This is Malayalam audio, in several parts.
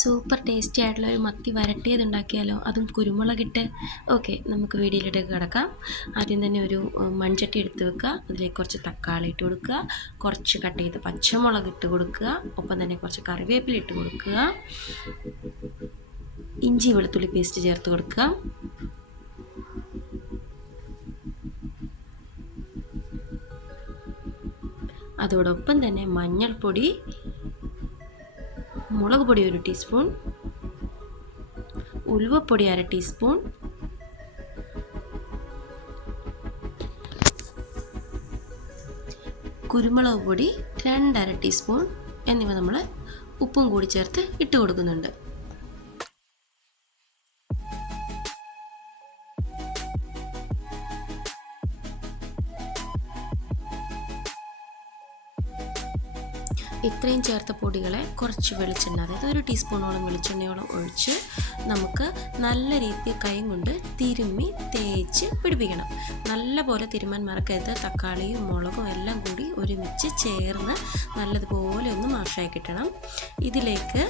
സൂപ്പർ ടേസ്റ്റി ആയിട്ടുള്ള ഒരു മത്തി വരട്ടിയത് ഉണ്ടാക്കിയാലോ, അതും കുരുമുളകിട്ട്. ഓക്കെ, നമുക്ക് വീഡിയോയിലേക്ക് കിടക്കാം. ആദ്യം തന്നെ ഒരു മൺചട്ടി എടുത്ത് വെക്കുക. അതിലേക്ക് കുറച്ച് തക്കാളി ഇട്ട് കൊടുക്കുക, കുറച്ച് കട്ട് ചെയ്ത് പച്ചമുളക് ഇട്ട് കൊടുക്കുക, ഒപ്പം തന്നെ കുറച്ച് കറിവേപ്പില ഇട്ട് കൊടുക്കുക, ഇഞ്ചി വെളുത്തുള്ളി പേസ്റ്റ് ചേർത്ത് കൊടുക്കുക, അതോടൊപ്പം തന്നെ മഞ്ഞൾപ്പൊടി, മുളക് പൊടി 1 ടീസ്പൂൺ, ഉലുവപ്പൊടി 1/2 ടീസ്പൂൺ, കുരുമുളക് പൊടി 2/2 ടീസ്പൂൺ എന്നിവ നമ്മൾ ഉപ്പും കൂടി ചേർത്ത് ഇട്ട് കൊടുക്കുന്നുണ്ട്. ഇത്രയും ചേർത്ത പൊടികളെ കുറച്ച് വെളിച്ചെണ്ണ, അതായത് 1 ടീസ്പൂണോളം വെളിച്ചെണ്ണയോളം ഒഴിച്ച് നമുക്ക് നല്ല രീതിയിൽ കൈ കൊണ്ട് തിരുമ്മി തേച്ച് പിടിപ്പിക്കണം. നല്ല പോലെ തിരുമ്മാൻ മറക്കരുത്. തക്കാളിയും മുളകും എല്ലാം കൂടി ഒരുമിച്ച് ചേർന്ന് നല്ലതുപോലെ ഒന്ന് മാഷായി കിട്ടണം. ഇതിലേക്ക്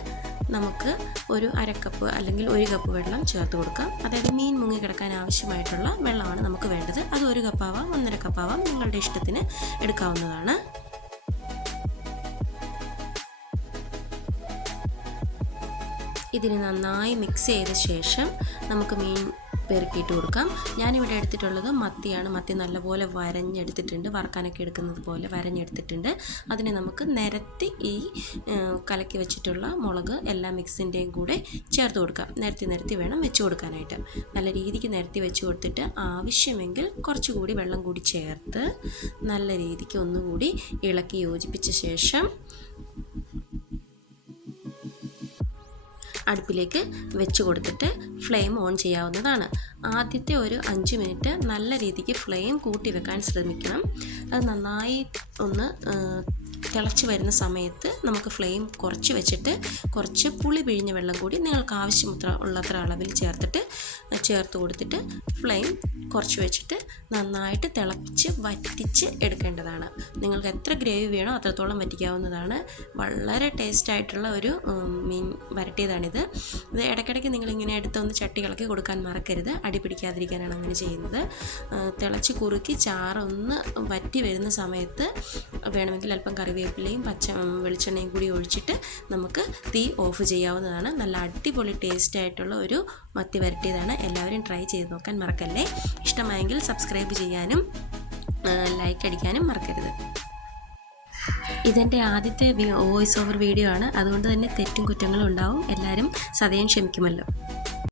നമുക്ക് ഒരു 1/2 കപ്പ് അല്ലെങ്കിൽ 1 കപ്പ് വെള്ളം ചേർത്ത് കൊടുക്കാം. അതായത് മീൻ മുങ്ങി കിടക്കാൻ ആവശ്യമായിട്ടുള്ള വെള്ളമാണ് നമുക്ക് വേണ്ടത്. അത് 1 കപ്പാവാം 1.5 കപ്പാവാം, നിങ്ങളുടെ ഇഷ്ടത്തിന് എടുക്കാവുന്നതാണ്. ഇതിന് നന്നായി മിക്സ് ചെയ്ത ശേഷം നമുക്ക് മീൻ പെറുക്കിയിട്ട് കൊടുക്കാം. ഞാനിവിടെ എടുത്തിട്ടുള്ളത് മത്തിയാണ്. മത്തി നല്ലപോലെ വരഞ്ഞെടുത്തിട്ടുണ്ട്, വറക്കാനൊക്കെ എടുക്കുന്നത് പോലെ വരഞ്ഞെടുത്തിട്ടുണ്ട്. അതിനെ നമുക്ക് നിരത്തി ഈ കലക്കി വെച്ചിട്ടുള്ള മുളക് എല്ലാ മിക്സിൻ്റെയും കൂടെ ചേർത്ത് കൊടുക്കാം. നിരത്തി വേണം വെച്ച് കൊടുക്കാനായിട്ട്. നല്ല രീതിക്ക് നിരത്തി വെച്ച് കൊടുത്തിട്ട് ആവശ്യമെങ്കിൽ കുറച്ചുകൂടി വെള്ളം കൂടി ചേർത്ത് നല്ല രീതിക്ക് ഒന്നുകൂടി ഇളക്കി യോജിപ്പിച്ച ശേഷം അടുപ്പിലേക്ക് വെച്ച് കൊടുത്തിട്ട് ഫ്ലെയിം ഓൺ ചെയ്യാവുന്നതാണ്. ആദ്യത്തെ ഒരു 5 മിനിറ്റ് നല്ല രീതിക്ക് ഫ്ലെയിം കൂട്ടി വെക്കാൻ ശ്രമിക്കണം. അത് നന്നായി ഒന്ന് തിളച്ച് വരുന്ന സമയത്ത് നമുക്ക് ഫ്ലെയിം കുറച്ച് വെച്ചിട്ട് കുറച്ച് പുളി പിഴിഞ്ഞ വെള്ളം കൂടി നിങ്ങൾക്ക് ആവശ്യമുള്ളത്ര അളവിൽ ചേർത്ത് കൊടുത്തിട്ട് ഫ്ലെയിം കുറച്ച് വെച്ചിട്ട് നന്നായിട്ട് തിളപ്പിച്ച് വറ്റിച്ച് എടുക്കേണ്ടതാണ്. നിങ്ങൾക്ക് എത്ര ഗ്രേവി വേണോ അത്രത്തോളം വറ്റിക്കാവുന്നതാണ്. വളരെ ടേസ്റ്റായിട്ടുള്ള ഒരു മീൻ വരട്ടിയതാണിത്. ഇത് ഇടയ്ക്കിടയ്ക്ക് നിങ്ങളിങ്ങനെ എടുത്തൊന്ന് ചട്ടി ഇളക്കി കൊടുക്കാൻ മറക്കരുത്. അടി പിടിക്കാതിരിക്കാനാണ് അങ്ങനെ ചെയ്യുന്നത്. തിളച്ച് കുറുക്കി ചാറൊന്ന് വറ്റി വരുന്ന സമയത്ത് വേണമെങ്കിൽ അല്പം കറിവേപ്പിലയും വെളിച്ചെണ്ണയും കൂടി ഒഴിച്ചിട്ട് നമുക്ക് തീ ഓഫ് ചെയ്യാവുന്നതാണ്. നല്ല അടിപൊളി ടേസ്റ്റായിട്ടുള്ള ഒരു മത്തി വരട്ടിയതാണ്. എല്ലാവരും ട്രൈ ചെയ്ത് നോക്കാൻ മറക്കല്ലേ. ഇഷ്ടമായെങ്കിൽ സബ്സ്ക്രൈബ് ചെയ്യാനും ലൈക്ക് അടിക്കാനും മറക്കരുത്. ഇതെൻ്റെ ആദ്യത്തെ വോയിസ് ഓവർ വീഡിയോ ആണ്. അതുകൊണ്ട് തന്നെ തെറ്റും കുറ്റങ്ങളും ഉണ്ടാവും. എല്ലാവരും സദയം ക്ഷമിക്കുമല്ലോ.